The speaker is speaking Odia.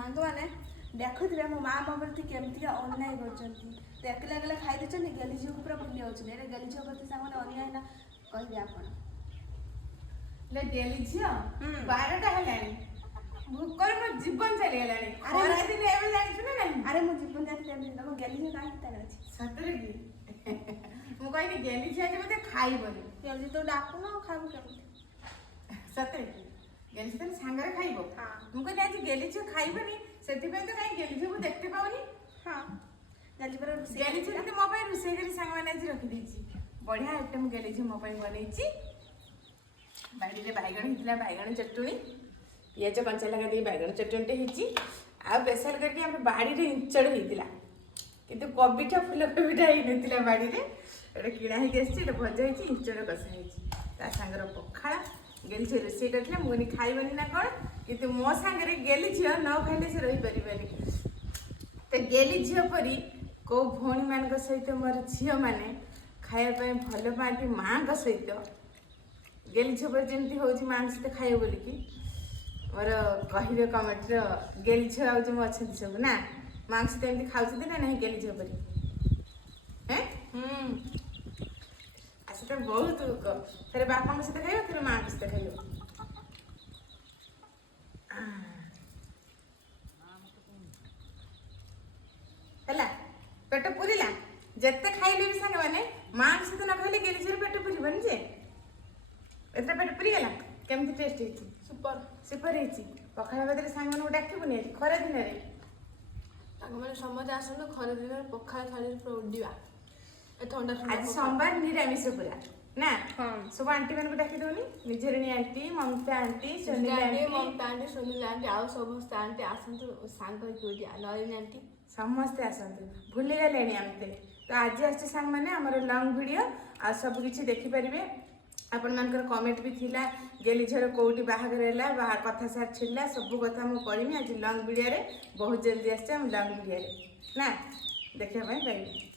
ସାଙ୍ଗମାନେ ଦେଖୁଥିବେ ମୋ ମା ମୋ ପ୍ରତି କେମିତିକା ଅନ୍ୟାୟ କରୁଛନ୍ତି। ତ ଏକଲା ଏକଲା ଖାଇ ଦେଉଛନ୍ତି, ଗେଲି ଝିଅକୁ ପୁରା ଭୁଲି ଯାଉଛନ୍ତି। ଏଇଟା ଗେଲି ଝିଅ ପ୍ରତି ସାଙ୍ଗମାନେ ଅନ୍ୟାୟ ନା କହିବେ ଆପଣ? ଗେଲି ଝିଅ 12ଟା ହେଲାଣି, ଭୋକରେ ମୋ ଜୀବନ ଚାଲିଗଲାଣି। ଆରେ ଦିନେ ଏବେ ଜାଣିଛୁ ନା ନାହିଁ? ଆରେ ମୁଁ ଜୀବନ ଜାଣିଛି ଏମିତି ତମ ଗେଲି ଝିଅ କାହିଁକି ତାର ଅଛି? ସତରେ କି? ମୁଁ କହିଲି ଗେଲି ଝିଅ ଆଜି ବୋଧେ ଖାଇବନି। ଗେଲି ତ ଡାକୁନ ଆଉ ଖାଇବୁ କେମିତି? ସତରେ କି? ଗେଲି ଝିଅ ସାଙ୍ଗରେ ଖାଇବ? ମୁଁ କହିଲି ଆଜି ଗେଲି ଝିଅ ଖାଇବନି, ସେଥିପାଇଁ ତ କାହିଁ ଗେଲି ଝିଅକୁ ଦେଖତେ ପାଉନି। ହଁ ଗେଲି ଝିଅ କିନ୍ତୁ ମୋ ପାଇଁ ରୋଷେଇ କରି ସାଙ୍ଗମାନେ ଆଜି ରଖିଦେଇଛି। ବଢିଆ ଆଇଟମ ଗେଲି ଝିଅ ମୋ ପାଇଁ ବନେଇଛି। ବାଡ଼ିରେ ବାଇଗଣ ହେଇଥିଲା, ବାଇଗଣ ଚଟୁଣି, ପିଆଜ କଞ୍ଚା ଲଙ୍କା ଦେଇ ବାଇଗଣ ଚଟୁଣିଟେ ହେଇଛି। ଆଉ ସ୍ପେଶାଲ କରିକି ଆମର ବାଡ଼ିରେ ଇଞ୍ଚଡ଼ ହେଇଥିଲା, କିନ୍ତୁ କୋବିଟା ଫୁଲକୋବିଟା ହେଇନଥିଲା ବାଡ଼ିରେ। ଏଇଟା କିଣା ହେଇକି ଆସିଛି, ଏଇଟା ଭଜା ହେଇଛି, ଇଞ୍ଚଡ଼ କଷା ହେଇଛି। ତା ସାଙ୍ଗର ପଖାଳ। ଗେଲି ଝିଅ ରୋଷେଇ କରିଥିଲା, ମୁଁ କହିଲି ଖାଇବନି ନା କ'ଣ, କିନ୍ତୁ ମୋ ସାଙ୍ଗରେ ଗେଲି ଝିଅ ନ ଖାଇଲେ ସେ ରହିପାରିବନି। ତ ଗେଲି ଝିଅ ପରି କେଉଁ ଭଉଣୀମାନଙ୍କ ସହିତ ମୋର ଝିଅମାନେ ଖାଇବା ପାଇଁ ଭଲ ପାଆନ୍ତି ମାଆଙ୍କ ସହିତ, ଗେଲି ଝିଅ ପରି ଯେମିତି ହେଉଛି ମାଆଙ୍କ ସହିତ ଖାଇବ ବୋଲିକି ମୋର କହିବେ କମେଣ୍ଟର। ଗେଲି ଝିଅ ଆଉ ଯେଉଁ ଅଛନ୍ତି ସବୁ ନା ମାଆଙ୍କ ସହିତ ଏମିତି ଖାଉଛନ୍ତି ନା ନାହିଁ ଗେଲି ଝିଅ ପରି? ଆଉ ସେଟା ବହୁତ ଥରେ ବାପାଙ୍କ ସହିତ ଖାଇବ, ଥରେ ମାଆଙ୍କ ସହିତ ଖାଇବ। ହେଲା, ପେଟ ପୁରିଲା। ଯେତେ ଖାଇଲେ ବି ସାଙ୍ଗମାନେ ମାଆଙ୍କ ସହିତ ନ ଖାଇଲେ ଗେଲି ଝିଅର ପେଟ ପୁରିବନି ଯେ। ଏତେ ପେଟ ପୁରିଗଲା। କେମିତି ଟେଷ୍ଟ ହେଇଛି? ସୁପର ସୁପର ହେଇଛି। ପଖାଳ ଭାତରେ ସାଙ୍ଗମାନଙ୍କୁ ଡାକିବୁନି ଆଜି ଖରା ଦିନରେ? ସାଙ୍ଗମାନେ ସମସ୍ତେ ଆସନ୍ତୁ, ଖରା ଦିନରେ ପଖାଳ ଥାଳିରେ ପୁରା ଉଡ଼ିବା। ଥଣ୍ଡା ଆଜି ସୋମବାର ନିରାମିଷ ପୁରା ନା? ହଁ ସବୁ ଆଣ୍ଟି ମାନଙ୍କୁ ଡାକି ଦଉନି, ନିଜରିଣୀ ଆଣ୍ଟି, ମମତା ଆଣ୍ଟି, ସୁନିଲ ଆଣ୍ଟି, ମମତା ଆଣ୍ଟି, ସୁନିଲ ଆଣ୍ଟି, ଆଉ ସମସ୍ତେ ଆଣ୍ଟି ଆସନ୍ତୁ ସାଙ୍ଗ ହେଇକି ଉଡ଼ିବା। ନଳିନୀ ଆଣ୍ଟି ସମସ୍ତେ ଆସନ୍ତୁ। ଭୁଲିଗଲେଣି ଆମେ। ତ ଆଜି ଆସିଛି ସାଙ୍ଗମାନେ ଆମର ଲଙ୍ଗ୍ ଭିଡ଼ିଓ, ଆଉ ସବୁ କିଛି ଦେଖିପାରିବେ। ଆପଣମାନଙ୍କର କମେଣ୍ଟ ବି ଥିଲା ଗେଲି ଝିଅର କେଉଁଠି ବାହାଘର ହେଲା, କଥା ସାର୍ ଛିଡ଼ିଲା, ସବୁ କଥା ମୁଁ କହିବି ଆଜି ଲଙ୍ଗ୍ ଭିଡ଼ିଓରେ। ବହୁତ ଜଲ୍ଦି ଆସିছে ଆମେ ଲଙ୍ଗ୍ ଭିଡ଼ିଓରେ ନା ଦେଖିବା ପାଇଁ ପାଇବେ।